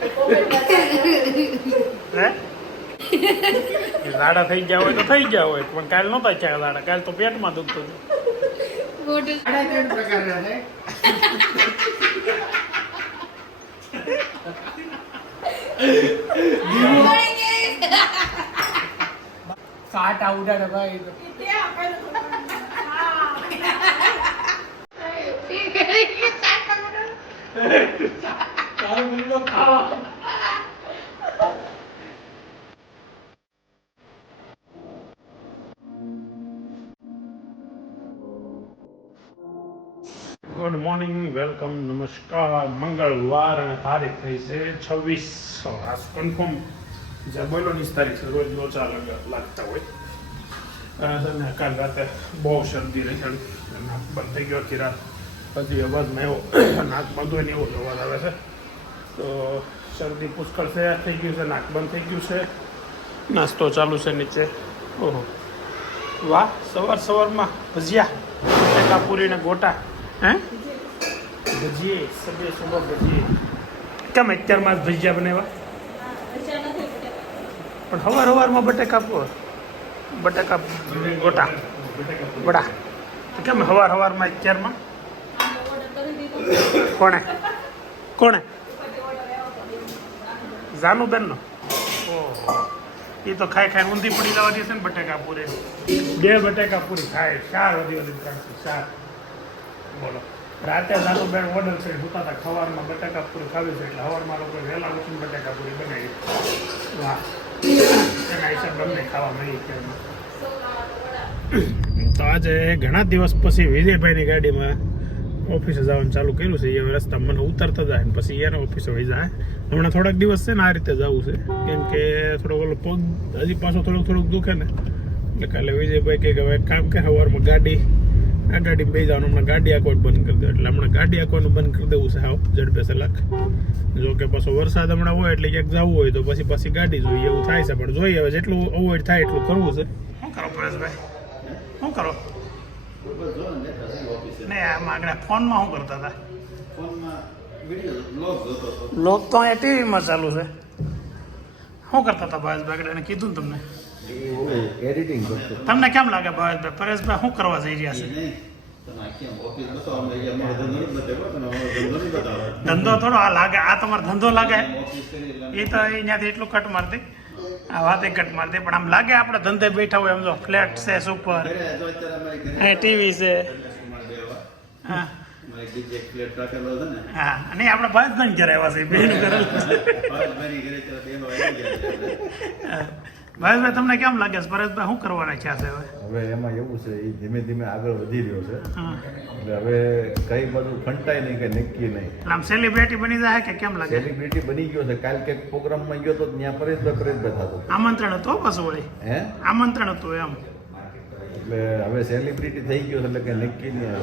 હે લાડા થઈ ગયા હોય તો થઈ ગયા હોય, પણ કાલ નહોતા થયા લાડા, કાલ તો પેટમાં દુખતું હતું. કાટા ઉડાડે ભાઈ ગુડ મોર્નિંગ, વેલકમ, નમસ્કાર. મંગળવાર અને તારીખ થઈ છે 26. આ કન્ફર્મ જે બોલોની તારીખ છે, રોજ લોચા લાગતા હોય. અને કાલ રાતે બહુ શરદી રહી, નાક બંધ થઈ ગયો આખી રાત, પછી અવાજમાં એવો નાક બંધ હોય ને એવો જ અવાજ આવે છે. તો શરદી પુષ્કળ છે, થઈ ગયું છે, નાક બંધ થઈ ગયું છે, નાસ્તો ચાલુ છે નીચે. ઓહો વાહ, સવારમાં ભજીયા, બટેકા પૂરી ને ગોટા. હે ભજીએ સબે સુબહ ભજીએ. કેમ અત્યારમાં જ ભજીયા બનાવ્યા? પણ સવારમાં બટેકા ગોટા વડા કેમ સવારમાં અત્યારમાં? કોણે જાનુબેનનો? ઓહો, એ તો ખાઈ ઊંધી પડી લાવવાની છે ને બટેકા પૂરી. 2 બટેકા પૂરી ખાય, 4 વધી કાઢશે 4. બોલો, રાતે જાનુબેન ઓર્ડર છે, સુતા હતા, સવારમાં બટાકા પૂરી ખાવી છે, એટલે સવારમાં લોકો વહેલા ઉઠીને બટાકા પૂરી બનાવી. વાહ, એના હિસાબ અમને ખાવા મળી છે. તો આજે ઘણા દિવસ પછી વિજયભાઈની ગાડીમાં ઓફિસે જવાનું ચાલુ કર્યું છે. એ રસ્તા મને ઉતરતા જાય ને પછી એને ઓફિસે વહી જાય. હમણાં થોડાક દિવસ છે ને આ રીતે જવું છે, કેમ કે થોડોક ઓલો પગ હજી પાછો થોડુંક દુખે ને, એટલે કાલે વિજયભાઈ કે હવે કામ કે સવારમાં ગાડી બે જવાનું, હમણાં ગાડી આંકવાનું બંધ કરી દે, એટલે હમણાં ગાડી આંકવાનું બંધ કરી દેવું છે હાવ ઝડપે સલાક. જો કે પાછો વરસાદ હમણાં હોય એટલે ક્યાંક જવું હોય તો પછી ગાડી જોઈએ એવું થાય છે, પણ જોઈએ હવે જેટલું અવોઇડ થાય એટલું કરવું છે. શું કરો પરેશભાઈ, શું કરો? ને આમાં આગળ ફોનમાં શું કરતા હતા? બ્લોગ તો અહીંયા ટીવીમાં ચાલુ છે. શું કરતા હતા ભાવેશભાઈ? એને કીધું ને તમને? એડિટિંગ કરતો. તમને કેમ લાગે ભાવેશભાઈ, પરેશભાઈ શું કરવા જઈ રહ્યા છે? ધંધો થોડો આ લાગે, આ તમારો ધંધો લાગે. એ તો અહીંયાથી એટલું કટ મારતી, આ વાતે કટ મારતી, પણ આમ લાગે આપણે ધંધે બેઠા હોય. એમ જો ફ્લેટ છે, સુપર ટીવી છે. હા હા, નહીં આપણે ભાવેશભાઈ ઘરે આવ્યા છે, બેન કરેલું છે. ભાવેશભાઈ તમને કેમ લાગે છે પરેશભાઈ શું કરવાના છે હવે? એમાં એવું છે, એ ધીમે ધીમે આગળ વધી રહ્યો છે, એટલે હવે કઈ બધું ફંટાય નહીં કે નક્કી નહીં. આમ સેલિબ્રિટી બની જાય કે કેમ લાગે? સેલિબ્રિટી બની ગયો છે. કાલ કંઈક પ્રોગ્રામમાં ગયો તો ત્યાં પરેશભાઈ થતો. આમંત્રણ હતું પાછું વળી? હે, આમંત્રણ હતું એમ. એટલે હવે સેલિબ્રિટી થઈ ગયો છે, એટલે કે નક્કી નહીં.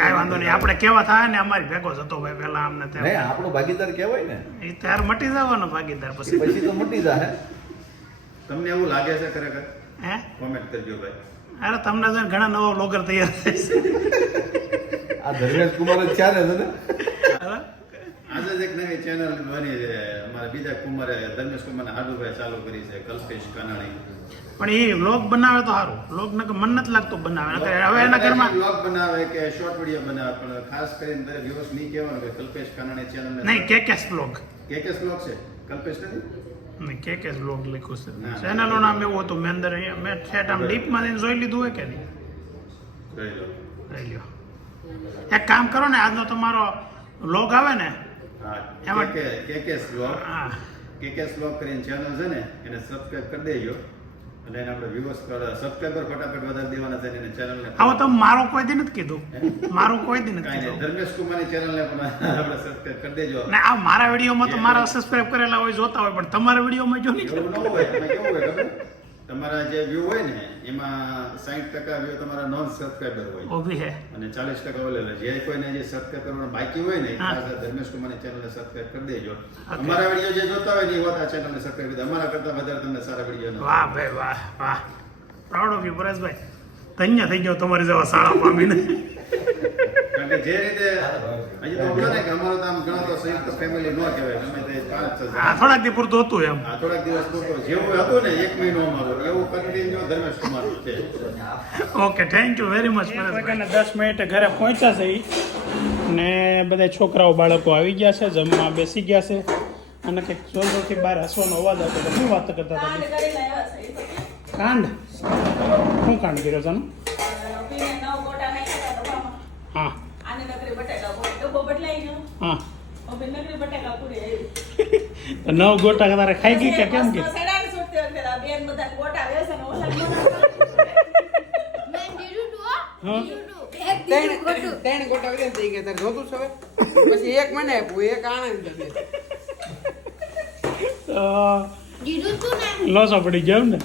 કાંઈ વાંધો નહીં, આપણે કેવા થાય ને અમારી ભેગો જતો ભાઈ પેલા અમને નહીં, આપણો ભાગીદાર કહેવાય ને, એ ત્યારે મટી જવાનો ભાગીદાર. પછી તો મટી જાય. તમને એવું લાગે છે ખરેખર? હે, કોમેન્ટ કરજો ભાઈ. અરે તમને તો ઘણા નવા બ્લોગર તૈયાર થાય છે. આ ધર્મેશ કુમાર જ ચાલે છે ને. આજે જ એક નવી ચેનલ બની છે, અમારા બીજા કુમારે ધર્મેશ કુમારના હાડુભાઈ ચાલુ કરી છે, કલ્પેશ કાનાણી. પણ એ વ્લોગ બનાવે તો સારું, વ્લોગ ને મન નથી લાગતું બનાવે. હવે એના ઘરમાં વ્લોગ બનાવે કે શોર્ટ વિડીયો બનાવે, પણ ખાસ કરીને દરેક દિવસ નહીં કહેવાનું કે કલ્પેશ કાનાણી ચેનલ નહીં, કેકેસ વ્લોગ. કેકેસ વ્લોગ છે, કલ્પેશ નથી. નહીં, કેકેસ વ્લોગ લખ્યું છે. ચેનલનું નામ એવું હતું. મેં અંદર મેં ઠેઠ આમ ડીપમાં જઈને જોઈ લીધું હોય કે નહીં? જોઈ લો. લઈ લ્યો. એક કામ કરો ને, આજનો તમારો વ્લોગ આવે ને હા, કેકેસ વ્લોગ. હા, કેકેસ વ્લોગ કરીને ચેનલ છે ને, એને સબસ્ક્રાઇબ કરી દેજો. અને એને આપણે વ્યુઅર્સ સબસ્ક્રાઇબર ફટાફટ વધારી દેવાના છે એને ચેનલને. હવે તો મારું કોઈ દી નથી કીધું, મારું કોઈ દી નથી કાંઈ નહીં, કીધું. ધર્મેશ કુમારની ચેનલને પણ આપણે સબસ્ક્રાઇબ કરી દેજો. ને આ મારા વિડીયોમાં તો મારા સબસ્ક્રાઇબ કરેલા હોય જોતા હોય, પણ તમારા વિડીયોમાં જો નહીં. એવું ન હોય, એમાં કેવું હોય ખબર? તમારા જે વ્યૂ હોય ને એમાં 60% વ્યૂ તમારા નોન સબસ્ક્રાઇબર હોય ઓ ભી હે, અને 40% ઓલેલા. જે કોઈને જે સબસ્ક્રાઇબ કરવાનું બાકી હોય ને, ખાસ ધર્મેશ કુમારની ચેનલને સબસ્ક્રાઇબ કરી દેજો. અમારા વિડીયો જે જોતા હોય ને એ વાત આ ચેનલને સબસ્ક્રાઇબ કરી દે. અમારા કરતા વધારે તમને સારા વિડીયો. વાહ ભાઈ વાહ વાહ, પ્રાઉડ ઓફ યુ પરેશભાઈ. ધન્ય થઈ ગયો તમારી જેવા શાળા પામીને. કારણ કે જે રીતે હજી તો કહ્યું ને કે અમારું તો આમ ગણો તો સંયુક્ત ફેમિલી ન કહેવાય અમે તે 5 આ થોડાક દી પૂરતું હતું એમ. આ થોડાક દિવસ પૂરતો જેવું હતું ને 1 મહિનો અમારો એવું કન્ટિન્યુ ધર્મેશ કુમાર છે. Okay, thank you very much. 10 મિનિટે ઘરે પહોંચ્યા છે ઈ. ને બધા છોકરાઓ બાળકો આવી ગયા છે, જમવા બેસી ગયા છે અને કંઈક જોરથી બહાર હસવાનો અવાજ આવતો હતો. શું વાત કરતા હતા? કાંડ? શું કાંડ કર્યો છે? હા હા. તો 9 ગોટા તારે ખાઈ ગઈ કે કેમ કે? હા. ત્રણ ગોટા વધે થઈ ગયા તારે જોતું છે હવે? પછી એક મને આપ્યું, એક આણંદ લોસો પડી ગયો એમ ને?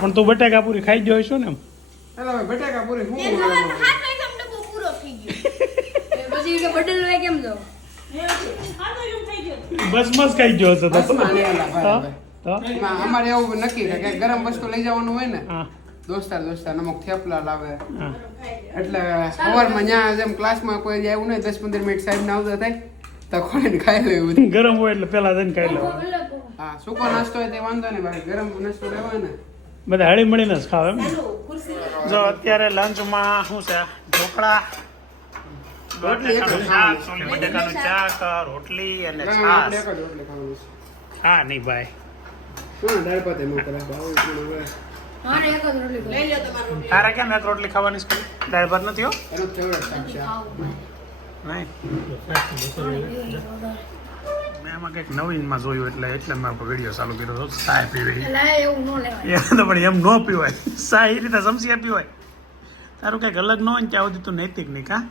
પણ તું બટાકા પૂરી ખાઈ ગયો છો ને એમ? ચાલો હવે બટાકા પૂરી હું બસ બસ ખાઈ ગયો હશે તો. બસમાં લેવાના ભાઈ. તો એમાં અમારે એવું નક્કી કે કંઈક ગરમ વસ્તુ લઈ જવાનું હોય ને, હા દોસ્તાર નમક થેપલા લાવે હા. એટલે સવારમાં ત્યાં જેમ ક્લાસમાં કોઈ આવ્યું નહીં 10-15 મિનિટ સાહેબ ના આવતા થાય તો ખોલીને ખાઈ લેવું. ગરમ હોય એટલે પેલા જઈને ખાઈ લેવાનું. હા, સૂકો નાસ્તો હોય તે વાંધો નહીં, બાકી ગરમ નાસ્તો લેવાય ને. બધા હળી મળીને જ ખાવ એમ. જો અત્યારે લંચમાં શું છે? ઢોકળા, બટાકાનું શાક, સોલી બટાકાનું શાક, રોટલી અને આપણે છાશ. એક જ રોટલી ખાવાની છે. હા નહીં ભાઈ, શું દાળ ભાત એમાં કરે ભાવ એટલું હોય. તારે કેમ એક રોટલી ખાવાની છે? દાળ ભાત નથી હો? એનો ફેવરેટ શાક છે નહીં, મેં એમાં કંઈક નવીનમાં જોયું એટલે મેં વિડીયો ચાલુ કર્યો હતો. ચાય પીવી એ તો પણ એમ ન પીવાય. ચા એ રીતે સમસી પીવાય. તારું કંઈક અલગ ન હોય ને ત્યાં સુધી તું નૈતિક નહીં કા?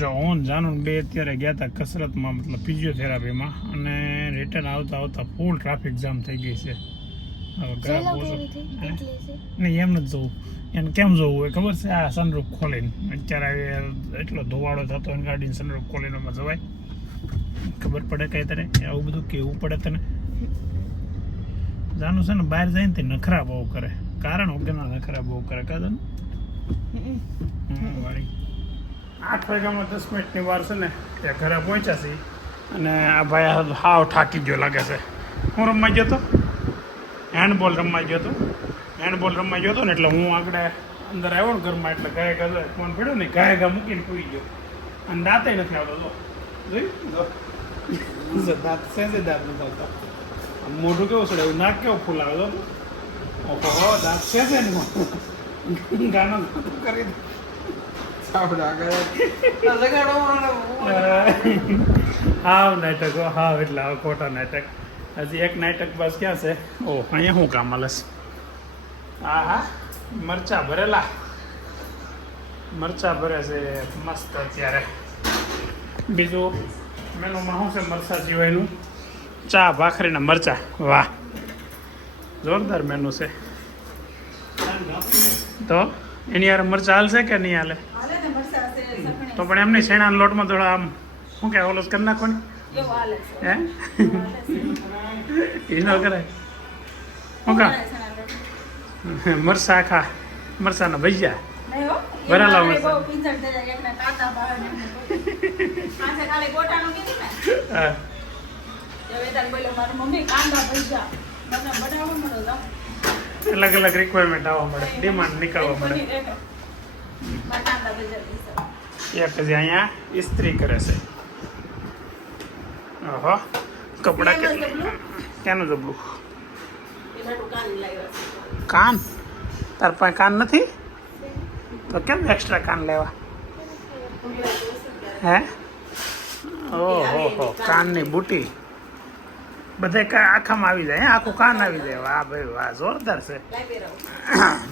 જો હું જાનું બે અત્યારે ગયા હતા કસરતમાં, મતલબ ફિઝિયોથેરાપીમાં, અને રિટર્ન આવતા ફૂલ ટ્રાફિક જામ થઈ ગઈ છે. હવે ઘરે પહોંચો નહીં એમ નથી જોવું. એને કેમ જોવું હોય ખબર છે? આ સનરૂફ ખોલીને અત્યારે એટલો ધોવાળો થતો હોય ગાડીને સનરૂફ ખોલીને એમાં જવાય? ખબર પડે કઈ તને? આવું બધું કેવું પડે તને? જાનું છે ને બહાર જાય ને તે નખરા બહુ કરે, કારણ વગરના નખરા બહુ કરે. કાદન વાળી 8 વાગ્યામાં 10 મિનિટની વાર છે ને ત્યાં ઘરે પહોંચ્યા છીએ અને આ ભાઈ હાવ થાકી ગયો લાગે છે. હું રમવા ગયો હતો, હેન્ડબોલ રમવા ગયો હતો ને એટલે હું આગળ અંદર આવ્યો ને ઘરમાં એટલે ગાય ગા ફોન પડ્યો ને ગાય ગા મૂકીને પૂરી ગયો અને દાંતે નથી આવતો. જોયું દાંત સેજે દાંત નથી આવતા. મોઢું કેવું છે, નાક કેવું ફૂલાવે તો ઓહો દાંત સેજે ને ગાનો કરી હાવ નાટક, હાવ એટલે હાવ ખોટા નાટક. હજી એક નાટક બસ ક્યાં છે? ઓહ અહીંયા શું કામ હાલે છે? હા હા, મરચા ભરેલા, મરચા ભરે છે મસ્ત અત્યારે. બીજું મેનુમાં શું છે મરચા સિવાયનું? ચા ભાખરીના મરચા. વાહ, જોરદાર મેનુ છે. તો એની યાર મરચા હાલશે કે નહીં હાલે? તો પણ એમની શેણાના લોટમાં થોડા આમ શું કે ઓલો કરી નાખો ને હે એ ન કરાય. શું કા મરસા આખા મરસાના ભજીયા ભરેલા મરસા. હા અલગ અલગ રિક્વાયરમેન્ટ આવવા મળે, ડિમાન્ડ નીકળવા મળે. એક હજી અહીંયા ઇસ્ત્રી કરે છે. ઓહો કપડા ક્યાંનું જબલું કાન? તાર પાસે કાન નથી તો કેમ એક્સ્ટ્રા કાન લેવા? હે ઓહો હો, કાનની બુટી બધે આખામાં આવી જાય, આખું કાન આવી જાય. વાહ ભાઈ વાહ, જોરદાર છે.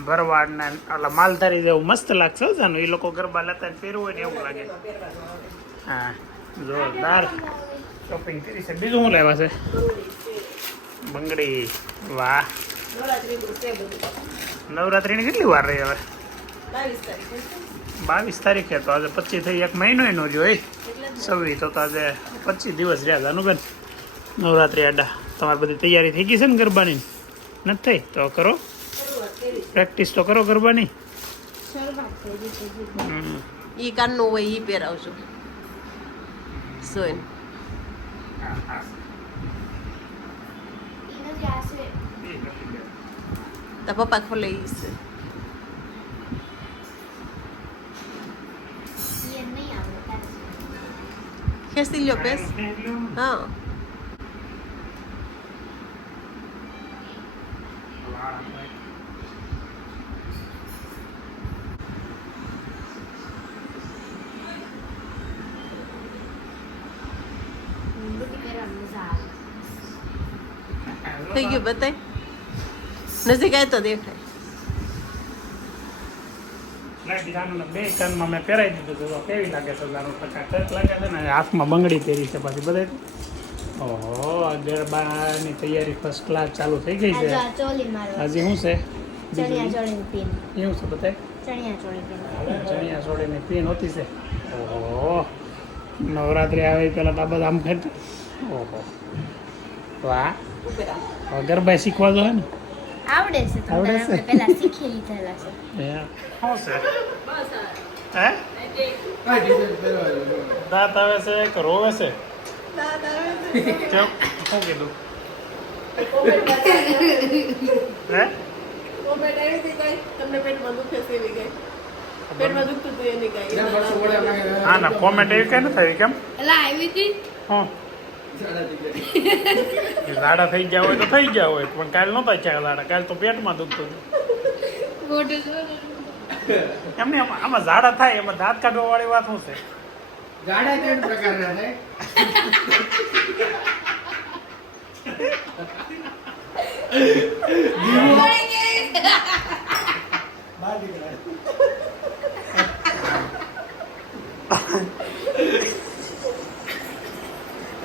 ભરવાડ ને ઓલા માલધારી જેવું મસ્ત લાગશે હો જાનું. એ લોકો ગરબા લેતા પહેરવું હોય ને એવું લાગે. હા જોરદાર શોપિંગ કરી છે. બીજું શું લેવા છે? બંગડી. વાહ, નવરાત્રીની કેટલી વાર રહી હવે? 22 તારીખે તો આજે 25 થઈ, એક મહિનો એનો જો 26 તો આજે 25 દિવસ રહ્યા. જાનુબેન નવરાત્રી આડા તમારી બધી તૈયારી થઈ ગઈ છે ને ગરબાની? નથી થઈ તો કરો, પ્રેક્ટિસ તો કરો ગરબાની. ઈ કાનનું હોય ઈ પહેરાવજો સોઈન તાર પપ્પા ખોલે ઈ છે ખેંચી લ્યો પેસ હા થઈ ગયું બતાય નજીક આવે તો દેખાય બે કાનમાં મેં પહેરાવી દીધું તો કેવી લાગે છે તારો ટચ લાગે છે ને હાથમાં બંગડી પહેરી છે પાછી બધે ઓહો ગરબાની તૈયારી ફર્સ્ટ ક્લાસ ચાલુ થઈ ગઈ છે હજી શું છે એવું છે બતાય ચણિયા ચોળીની પીન હોતી છે ઓહો નવરાત્રી આવે પેલા તો આ બધા આમ ફેરતા ઓહો વાહ ગરબા શીખવા દો ને આવડે છે તો આવડે છે? આપણે પહેલા શીખી લીધેલા છે શું છે હે દાંત આવે છે કે રોવે છે કેમ શું કીધું હે હા ના કોમેન્ટ એવી કઈ નથી આવી કેમ હા લાડા થઈ ગયા હોય તો થઈ ગયા હોય પણ કાલ નહોતા થયા લાડા કાલ તો પેટમાં દુખતું હતું એમને આમાં ઝાડા થાય એમાં દાંત કાઢવા વાળી વાત શું છે ગાડા 3 પ્રકારના છે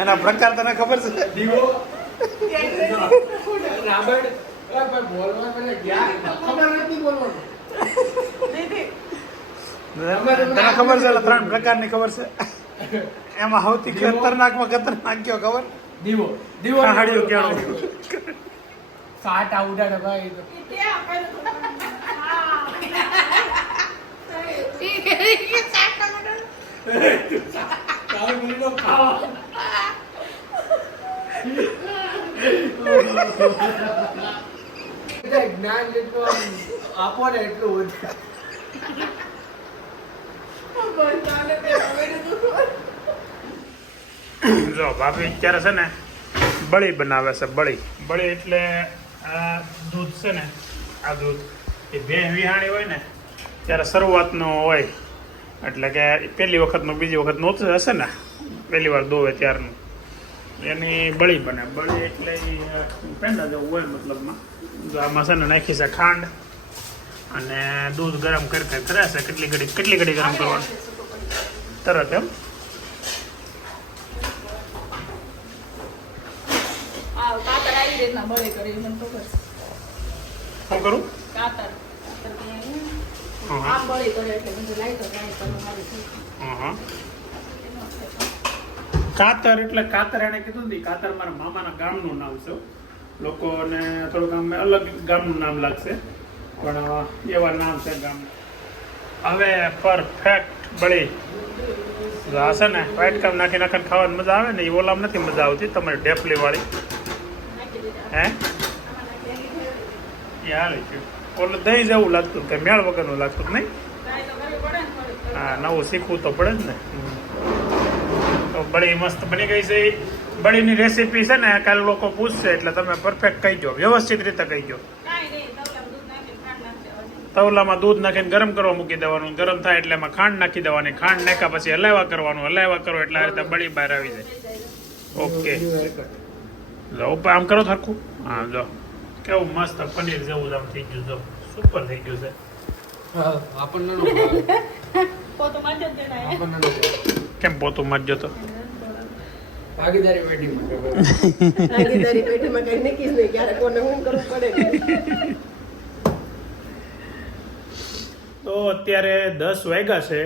એના પ્રકાર તને ખબર છે દીવો રાબડ બોલવા મને ગયા ખબર નથી બોલવાનું તને ખબર છે 3 પ્રકારની ખબર છે એમાં સૌથી ખતરનાકમાં ખતરનાક કયો ખબર દીવો દીવો હાડિયો કેળો સાટ આવડા ભાઈ તો જ્ઞાન જેટલું આપો ને એટલું જો ભાભી અત્યારે છે ને બળી બનાવે છે બળી એટલે આ દૂધ છે ને આ દૂધ એ ભેં વિહાણી હોય ને ત્યારે શરૂઆતનો હોય એટલે કે પહેલી વખતનું બીજી વખતનું હશે ને પહેલી વાર દોવે ત્યારનું એની બળી બને બળી એટલે એ પેંડા જેવું હોય મતલબમાં જો આમાં છે ને નાખી છે ખાંડ અને દૂધ ગરમ કરી કરે છે કેટલી ઘડી ગરમ કરવાનું તરત એમ શું કરું કાતર એટલે કાતર એને કીધું ને કાતર મારા મામાના ગામનું નામ છે લોકોને થોડુંક આમ અલગ ગામનું નામ લાગશે પણ એવા નામ છે ગામ હવે પરફેક્ટ બળી આ છે ને વ્હાઈટ કામ નાખી ખાવાની મજા આવે ને એ ઓલામ નથી મજા આવતી તમારી ડેફલી વાળી હે એ હાલે છે ઓલું દહીં જેવું લાગતું કે મેળ વગરનું લાગતું નહીં હા નવું શીખવું તો પડે જ ને તો બળી મસ્ત બની ગઈ છે બળીની રેસીપી છે ને કાલે લોકો પૂછશે એટલે તમે પરફેક્ટ કહીજો વ્યવસ્થિત રીતે કહીજો તવલામાં દૂધ નાખીને ગરમ કરવા મૂકી દેવાનું ગરમ થાય એટલે એમાં ખાંડ નાખી દેવાની ખાંડ નાખ્યા પછી હલાવ્યા કરો એટલે આ રીતે બળી બહાર આવી જાય ઓકે જો ઉપર આમ કરો સરખું હા જો કેવું મસ્ત પનીર જેવું આમ થઈ ગયું જો સુપર થઈ ગયું છે કેમ પોતું મારજો તો ભાગીદારી પેટીમાં કઈ નક્કી નહીં ક્યારે કોને હું કરવું પડે તો અત્યારે 10 વાગ્યા છે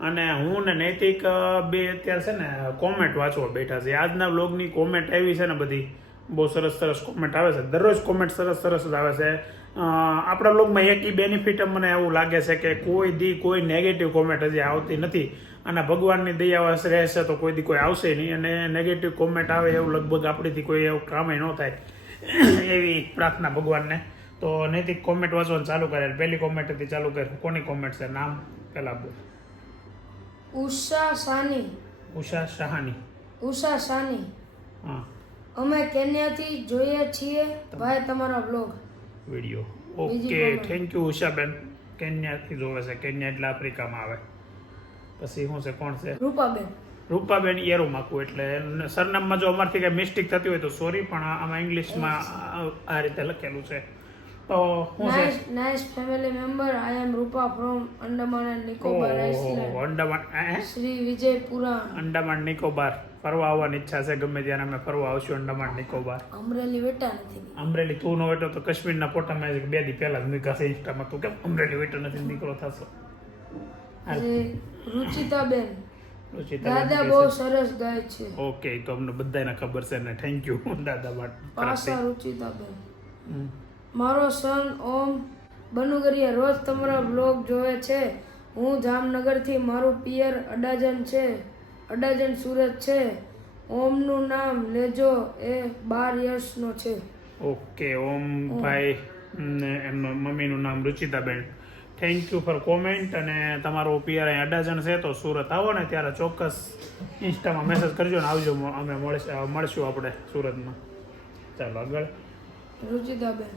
અને હું ને નૈતિક બે અત્યારે છે ને કોમેન્ટ વાંચવા બેઠા છે આજના વ્લોગની કોમેન્ટ આવી છે ને બધી બહુ સરસ કોમેન્ટ આવે છે દરરોજ કોમેન્ટ સરસ જ આવે છે આપણા બ્લોગમાં એક બેનિફિટ મને એવું લાગે છે કે કોઈ નેગેટિવ કોમેન્ટ હજી આવતી નથી અને ભગવાનની દયા રહેશે તો કોઈ દી કોઈ આવશે નહીં અને નેગેટિવ કોમેન્ટ આવે એવું લગભગ આપણીથી કોઈ એવું કામે ન થાય એવી પ્રાર્થના ભગવાનને. તો નૈતિક કોમેન્ટ વાંચવાનું ચાલુ કરે. પહેલી કોમેન્ટથી ચાલુ કરે. કોની કોમેન્ટ છે? નામ પેલા બોલ. ઉષા સાની. ઉષા શાહાની. ઉષા સાની. હા, અમે કેન્યાથી જોઈએ છીએ ભાઈ તમારા બ્લોગ વિડીયો. બીજી ઓકે, comment. થેન્ક યુ ઉષાબેન. કેન્યાથી જોવે છે. કેન્યા એટલે આફ્રિકામાં આવે. પછી શું છે? કોણ છે? રૂપાબેન. રૂપાબેન એરોમાકુ. એટલે સરનામમાં જો અમારથી કંઈ મિસ્ટેક થતી હોય તો સોરી, પણ આમાં ઇંગ્લિશમાં આ રીતે લખેલું છે. તો શું છે? Nice family member. I am Rupa from Andaman and Nicobar island. Andaman Shri Vijayapura. Andaman Nicobar ફરવા આવવાની ઈચ્છા છે. ગમે ત્યારે અમે ફરવા આવશું અંડમાન નિકોબાર. અમરેલી વેટા નથી. અમરેલી તું નો વેટો તો કાશ્મીરના ફોટા મેં 2 દી પહેલા જ મૂક્યા છે ઇન્સ્ટામાં. તું કેમ અમરેલી વેટો નથી? દીકરો થશો. રુચિતાબેન. રુચિતાબેન દાદા કહે બહુ છે. સરસ ગાય છે. ઓકે, તો અમને બધાને ખબર છે ને થેન્ક યુ દાદા પાસા માટે. રુચિતાબેન. મારો સન ઓમ બનુગરિયા રોજ તમારા બ્લોગ જોવે છે. હું જામનગરથી. મારું પિયર અડાજણ છે. અડાજણ સુરત છે. ઓમનું નામ લેજો. એ 12 યર્સનો છે. ઓકે, ઓમભાઈ એમનો મમ્મીનું નામ રુચિતાબેન. Thank you for comment. અને તમારો પિયર અહીં અડાજણ છે તો સુરત આવો ને ત્યારે ચોક્કસ ઇન્સ્ટામાં મેસેજ કરજો ને આવજો. અમે મળશું આપણે સુરતમાં. ચાલો આગળ. રુચિતાબેન.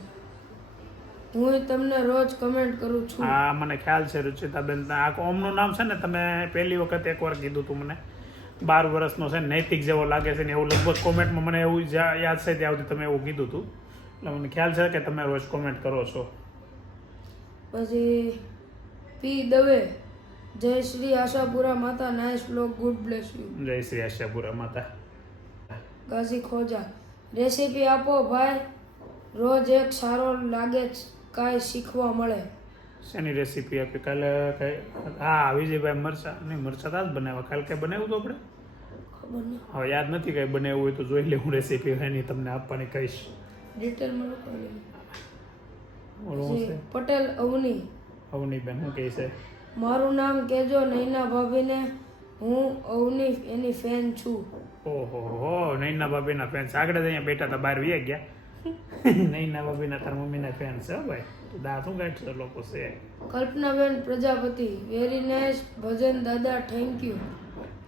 હું તમને રોજ કમેન્ટ કરું છું. હા, મને ખ્યાલ છે રુચિતાબેન. આ ઓમનું નામ છે ને, તમે પહેલી વખત એકવાર કીધું હતું મને. 12 વર્ષનો છે. નૈતિક જેવો લાગે છે ને એવું લગભગ કોમેન્ટમાં મને એવું યાદ છે ત્યાં સુધી તમે એવું કીધું હતું. એટલે મને ખ્યાલ છે કે તમે રોજ કોમેન્ટ કરો છો. પછી પી દવે. જય શ્રી આશાપુરા માતા. Nice blog. Good bless you. જય શ્રી આશાપુરા માતા. ગાઝી ખોજા. રેસીપી આપો ભાઈ. રોજ એક સારો લાગે. કાંઈ શીખવા મળે. શેની રેસીપી આપી? કાલે કઈ? હા, વિજયભાઈ મરચા નહીં, મરચા તાજ બનાવ્યા. કાલે કઈ બનાવ્યું હતું આપણે? ખબર નહીં. હવે યાદ નથી કઈ બનાવ્યું હોય તો જોઈ લે. હું રેસીપી એની તમને આપવાની કહીશ. ડિટેલમાં લખો. ઓલું શું છે? પટેલ અવની. અવનીબેન શું કહે છે? મારું નામ કહેજો નૈના ભાભીને. હું અવની એની ફેન છું. ઓહો હો, નૈના ભાભીના ફેન્સ આગળ જ અહીંયા બેઠા હતા, બહાર વી ગયા. નૈના ભાભીના તાર મમ્મીના ફેન્સ છે ભાઈ. દાંત શું કાઢશે લોકો છે. કલ્પનાબેન પ્રજાપતિ. વેરી નાઇસ ભજન દાદા. Thank you.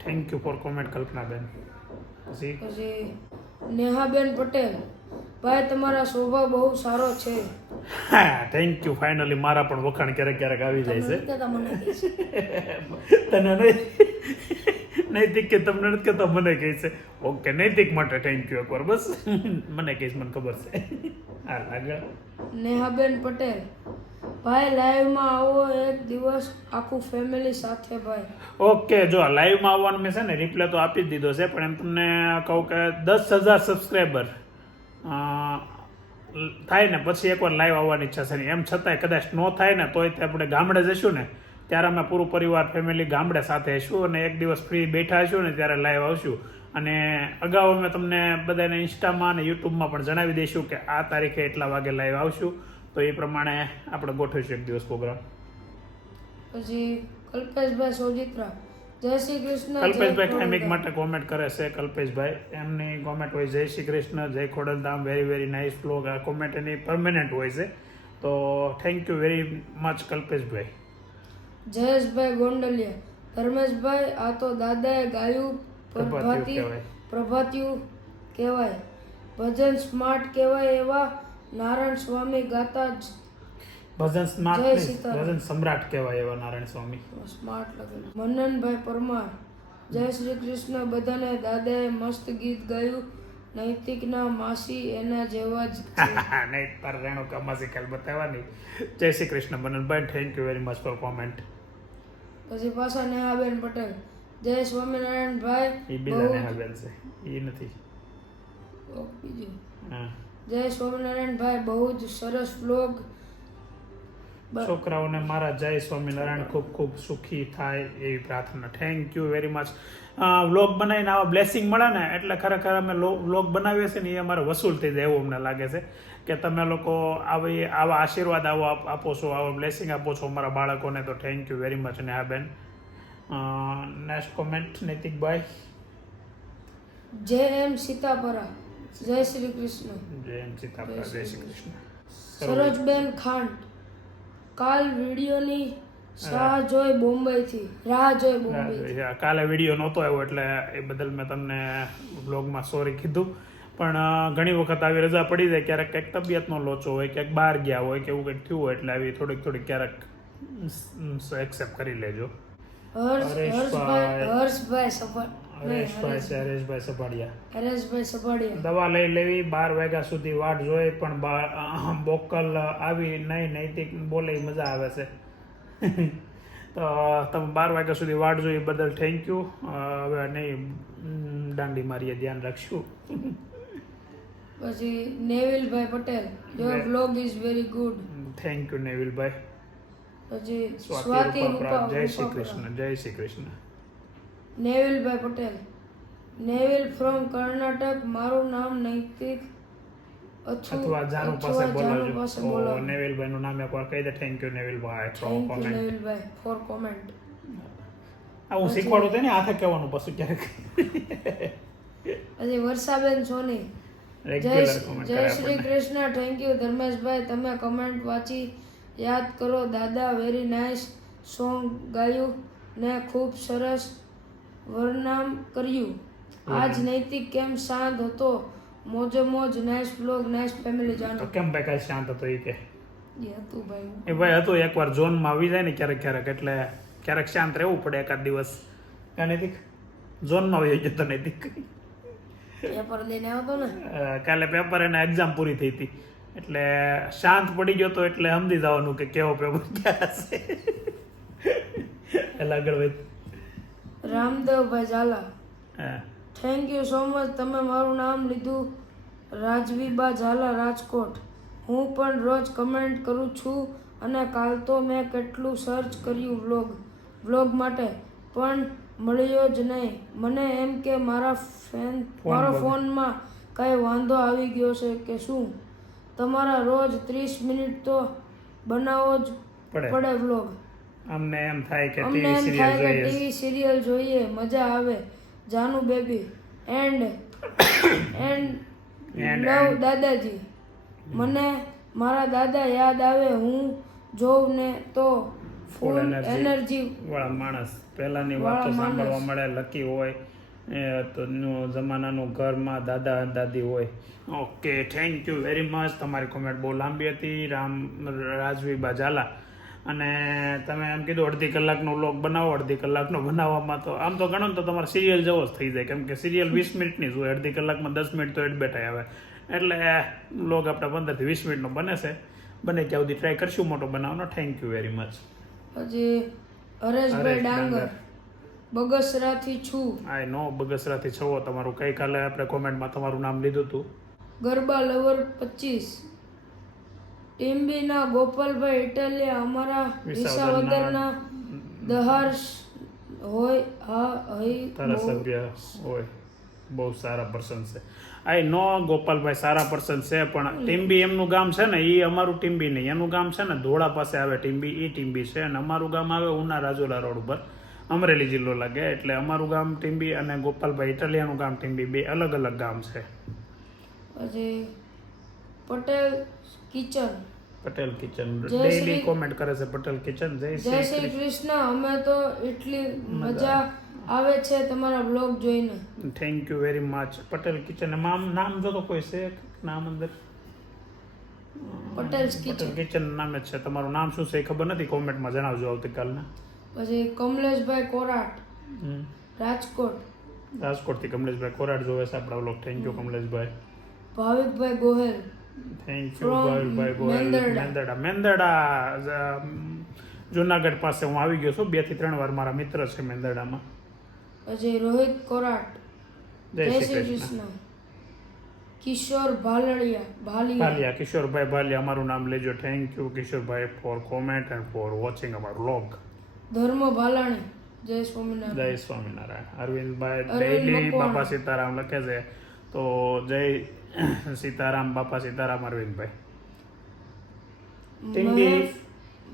Thank you for comment Kalpanaben. પછી પછી નેહાબેન પટેલ. ભાઈ તમારા સ્વભાવ બહુ સારો છે. હા, થેન્ક યુ. ફાઇનલી મારા પણ વખાણ ક્યારેક ક્યારેક આવી જાય છે. કહેતા મને કહે છે. તને નહીં નૈતિક કે તમને નથી કહેતા, મને કહે છે. ઓકે, નૈતિક માટે થેન્ક યુ એકવાર બસ. મને કહીશ, મને ખબર છે. હા, આગળ. નેહાબેન પટેલ. ભાઈ લાઈવમાં આવો એક દિવસ આખું ફેમિલી સાથે ભાઈ. ઓકે, જો લાઈવમાં આવવાનું મેં છે ને રિપ્લાય તો આપી જ દીધો છે, પણ એમ તમને કહું કે 10,000 સબસ્ક્રાઈબર થાય ને પછી એકવાર લાઈવ આવવાની ઈચ્છા છે. એમ છતાંય કદાચ ન થાય ને તોય આપણે ગામડે જઈશું ને ત્યારે અમે પૂરું પરિવાર ફેમિલી ગામડે સાથે હશું અને એક દિવસ ફ્રી બેઠા હશું ને ત્યારે લાઈવ આવશું. અને અગાઉ અમે તમને બધાને ઇન્સ્ટામાં અને યુટ્યુબમાં પણ જણાવી દઈશું કે આ તારીખે એટલા વાગે લાઈવ આવશું. તો એ પ્રમાણે આપણે ગોઠવીશું એક દિવસ પ્રોગ્રામ. પછી કલ્પેશભાઈ સોજિત્રા. જય શ્રી કૃષ્ણ. કલ્પેશભાઈ કાયમિક માટે કોમેન્ટ કરે છે. કલ્પેશભાઈ એમની કોમેન્ટ હોય જય શ્રી કૃષ્ણ, જય Khodaldham, very very nice blog. આ કોમેન્ટ એની પરમેનન્ટ હોય છે. તો થેન્ક યુ વેરી મચ કલ્પેશભાઈ. જયેશભાઈ ગોંડલિયા. ધર્મેશભાઈ આ તો દાદાએ ગાયું પ્રભાત્યું કહેવાય. ભજન સ્માર્ટ કહેવાય એવા નારાયણ સ્વામી ગાતા જ. ભજન સ્માર્ટ જય નહીં, સીતારામ. ભજન સમ્રાટ કહેવાય એવા નારાયણ સ્વામી. સ્માર્ટ લગેલું. મનનભાઈ પરમાર. જય શ્રી કૃષ્ણ બધાને. દાદાએ મસ્ત ગીત ગાયું. નૈતિકના માસી એના જેવા જ છે. નહીં, તાર રેણુ કમાસી કાલ બતાવવાની. જય Shri Krishna Mananbhai. Thank you very much for comment. પછી પાછા નેહાબેન પટેલ. જય સ્વામિનારાયણ ભાઈ. એ બીજા નેહાબેન છે, એ નથી. બીજું હા, જય સ્વામિનારાયણ ભાઈ. બહુ જ સરસ બ્લોગ. છોકરાઓને મારા જય સ્વામિનારાયણ ખૂબ ખૂબ સુખી થાય એવી પ્રાર્થના. Thank you very much. Vlog બનાવીને આવા બ્લેસિંગ મળે ને એટલે ખરેખર અમે વ્લોગ બનાવીએ છીએ ને એ અમારે વસૂલ થઈ જાય એવું અમને લાગે છે કે તમે લોકો આવા આશીર્વાદ આપો છો, આવા બ્લેસિંગ આપો છો અમારા બાળકોને. તો થેન્ક યુ વેરી મચ. અને હા બેન, નેક્સ્ટ કોમેન્ટ નૈતિકભાઈ. જય એમ સીતાપરા, જય શ્રી કૃષ્ણ. જય એમ સીતાપરા, જય શ્રી કૃષ્ણ. સરોજબેન ખાંડ, કાલ વિડીયોની રાહ જોઈ બોમ્બેથી. કાલે વિડીયો નહોતો આવ્યો એટલે એ બદલ મેં તમને બ્લોગમાં સોરી કીધું. પણ ઘણી વખત આવી રજા પડી જાય, ક્યારેક કંઈક તબિયતનો લોચો હોય, ક્યાંક બહાર ગયા હોય કે એવું કંઈક થયું હોય એટલે આવી થોડીક ક્યારેક એક્સેપ્ટ કરી લેજો. હર્ષભાઈ સફાડિયા દવા લઈ લેવી, 12 વાગ્યા સુધી વાટ જોઈ પણ બોકલ આવી નહીં. નૈતિક બોલે મજા આવે છે. તો તમે 12 વાગ્યા સુધી વાટ જોઈ બદલ થેન્ક યુ. હવે નહીં દાંડી મારીએ, ધ્યાન રાખશું. પછી નેવિલભાઈ Patel, your blog is very good. Thank you નેવિલભાઈ. પછી સ્વાતિ રૂપા, જય શ્રી કૃષ્ણ, જય શ્રી કૃષ્ણ. નેવિલભાઈ પટેલ, નેવિલ ફ્રોમ કર્ણાટક, મારું નામ નૈતિક અથવા જાનુ પાસે બોલાવજો. નેવિલભાઈ નું નામ એકવાર કહી દે. થેન્ક યુ નેવિલભાઈ ફોર કોમેન્ટ. નેવિલભાઈ ફોર કોમેન્ટ. હું શીખવાડું તો ને હાથે કહેવાનું પછી ક્યારેક. પછી વર્ષાબેન સોની, રેગ્યુલર કોમેન્ટ જય કરે શ્રી આપણને. કૃષ્ણ. થેન્ક યુ ધર્મેશભાઈ, તમે કમેન્ટ વાંચી યાદ કરો. દાદા વેરી નાઇસ સોંગ ગાયું ને ખૂબ સરસ વર્ણન કર્યું. આજ નૈતિક કેમ શાંત હતો? મોજે મોજ. Nice blog, nice family. તો જાણો કેમ ભાઈ કાંઈ શાંત હતો એ કે એ હતું ભાઈ. એ ભાઈ હતું એકવાર ઝોનમાં આવી જાય ને ક્યારેક એટલે ક્યારેક શાંત રહેવું પડે એકાદ દિવસ. નૈતિક ઝોનમાં આવી ગયો તો નૈતિક પેપર લઈને આવતો ને કાલે પેપર એને એક્ઝામ પૂરી થઈ હતી એટલે શાંત પડી ગયો તો એટલે સમજી જવાનું કે કેવો પેપર ક્યાં છે. એટલે આગળ વધ. રામદેવભાઈ ઝાલા, હા, થેન્ક યુ સો મચ. તમે મારું નામ લીધું. રાજવીબા ઝાલા, રાજકોટ. હું પણ રોજ કમેન્ટ કરું છું અને કાલ તો મેં કેટલું સર્ચ કર્યું વ્લોગ માટે પણ મળ્યો જ નહીં. મને એમ કે મારા ફોનમાં કઈ વાંધો આવી ગયો છે કે શું. તમારા રોજ 30 મિનિટ તો બનાવવો જ પડે વ્લોગ. અમને એમ થાય કે અમને એમ ટીવી થાય કે સિરિયલ ટીવી સિરિયલ જોઈએ, મજા આવે. જાનુ બેબી એન્ડ લવ દાદાજી. મને મારા દાદા યાદ આવે. હું જોઉં ને તો ફૂલ એનર્જી વાળા માણસ. પહેલાની વાતો સાંભળવા મળે. લકી હોય તો જમાનાનું ઘરમાં દાદા દાદી હોય. Okay, thank you very much. તમારી કોમેન્ટ બહુ લાંબી હતી. રાજવીબા ઝાલા. અને તમે એમ કીધું અડધી કલાકનો વ્લોગ બનાવો. અડધી કલાકનો બનાવવામાં તો આમ તો ગણો ને તો તમારે સિરિયલ જેવો જ થઈ જાય, કેમ કે સિરિયલ 20 મિનિટની જ હોય. અડધી કલાકમાં 10 મિનિટ તો એડબેટાઈ આવે એટલે વ્લોગ આપણે 15 થી 20 મિનિટનો બને છે. બને ત્યાં સુધી ટ્રાય કરશું મોટો બનાવવાનો. Thank you very much. પછી હરેશભાઈ ડાંગર, બગસરાથી છું. આઈ નો બગસરાથી છો. તમારું ગઈકાલે આપણે કોમેન્ટમાં તમારું નામ લીધું હતું. ગરબા લવર 25. ટીમ્બીના ગોપાલભાઈ ઇટાલિયા, અમારા વિસાવદરના દહાર હોય. હા ધારાસભ્ય હોય, બહુ સારા પર્સન છે. આઈ નો ગોપાલભાઈ સારા પર્સન છે, પણ ટીમ્બી એમનું ગામ છે ને એ અમારું ટીમ્બી નહીં. એનું ગામ છે ને ધોળા પાસે આવે ટીમ્બી, એ ટીમ્બી છે. અને અમારું ગામ આવે ઉના રાજોલા રોડ ઉપર, અમરેલી જિલ્લો લાગે. એટલે અમારું ગામ ટીમ્બી અને ગોપાલભાઈ ઇટાલિયાનું ગામ ટીમ્બી, બે અલગ અલગ ગામ છે. પછી Patel kitchen, Patel kitchen daily comment કરે છે. પટેલ કિચન, જય શ્રી કૃષ્ણ. અમે તો એટલી મજા આવે છે તમારા બ્લોગ જોઈને. Thank you very much. Patel kitchen નામ જો તો કોઈ છે નામ અંદર? પટેલ પટેલ કિચન નામ જ છે. તમારું નામ શું છે એ ખબર નથી, કોમેન્ટમાં જણાવજો આવતીકાલના. પછી કમલેશભાઈ કોરાટ, રાજકોટ. રાજકોટથી કમલેશભાઈ કોરાટ જોવે છે આપણા વ્લોગ. થેન્ક યુ કમલેશભાઈ. ભાવિકભાઈ ગોહેલ, થેન્ક યુ ભાવિકભાઈ ગોહેલ. મેંદરડા જુનાગઢ પાસે હું આવી ગયો છું 2 થી 3 વાર. મારા મિત્ર છે મેંદરડામાં. પછી રોહિત કોરાટ, જય શ્રી કૃષ્ણ. કિશોર ભાલિયા ભાલિયા, કિશોરભાઈ ભાલિયા, અમારું નામ લેજો. Thank you Kishorbhai for comment and for watching our vlog. Dharm Bhalani, Jai Swaminarayan. Jai Swaminarayan. Arvindbhai Arvind daily Makwana. Bapa Sitaram લખે છે, તો જય સીતારામ, બાપા સીતારામ અરવિંદભાઈ. ટીંબી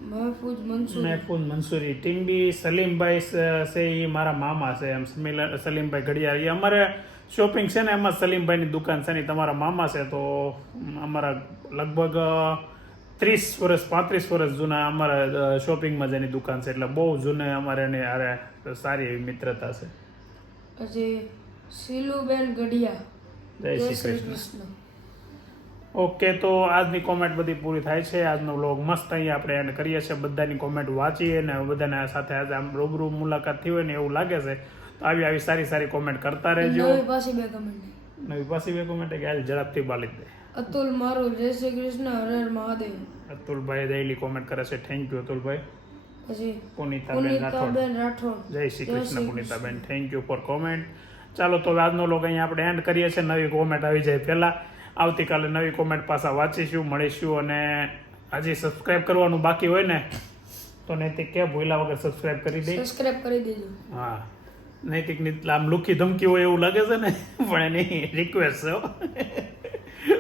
મહફૂઝ મંસૂર, મહેફૂઝ મંસૂરી. ટીંબી સલીમભાઈ છે એ મારા મામા છે. એમ સલીમભાઈ ઘડિયાળ, એ અમારે શોપિંગ છે ને એમાં સલીમભાઈની દુકાન છે ને ઈ તમારા મામા છે. તો અમારા લગભગ 30 વર્ષ 35 વર્ષ જૂના અમારા શોપિંગમાં જેની દુકાન છે, એટલે બહુ જૂને અમારે એની હારે સારી એવી મિત્રતા છે. પછી શીલુબેન ગઢિયા, જય શ્રી કૃષ્ણ. ઓકે, તો આજની કોમેન્ટ બધી પૂરી થાય છે. આજનો વ્લોગ મસ્ત અહીંયા આપણે એન્ડ કરીએ છીએ. બધાની કોમેન્ટ વાંચીએ અને બધાના સાથે આજે આમ રૂબરૂ મુલાકાત થઈ હોય ને એવું લાગે છે. તો આવી સારી સારી કોમેન્ટ કરતા રહેજો. નવી પાછી 2 કમેન્ટ, નવી પાછી 2 કોમેન્ટ કે હાલ ઝડપથી બાલી દે. અતુલ મારું, જય શ્રી કૃષ્ણ, હર હર મહાદેવ. અતુલભાઈ ડેઈલી કોમેન્ટ કરે છે. થેન્ક યુ અતુલભાઈ. પછી પુનિતાબેન રાઠોડ, પુનિતાબેન રાઠોડ, જય શ્રી કૃષ્ણ પુનિતાબેન. Thank you for comment. ચાલો તો હવે આજનો વ્લોગ અહીંયા આપણે એન્ડ કરીએ છીએ. નવી કોમેન્ટ આવી જાય પહેલા. આવતીકાલે નવી કોમેન્ટ પાછા વાંચીશું, મળીશું. અને હજી સબસ્ક્રાઇબ કરવાનું બાકી હોય ને તો નૈતિક કે ભૂલા વગર સબસ્ક્રાઇબ કરી દે. સબસ્ક્રાઇબ કરી દેજો. હા, નૈતિકની આમ લુખી ધમકી હોય એવું લાગે છે ને, પણ એની રિક્વેસ્ટ છે હો.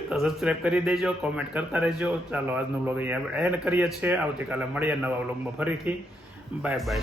તો સબસ્ક્રાઇબ કરી દેજો, કોમેન્ટ કરતા રહેજો. ચાલો આજનો વ્લોગ અહીંયા એન્ડ કરીએ છીએ. આવતીકાલે મળીએ નવા વ્લોગમાં ફરીથી. Bye bye.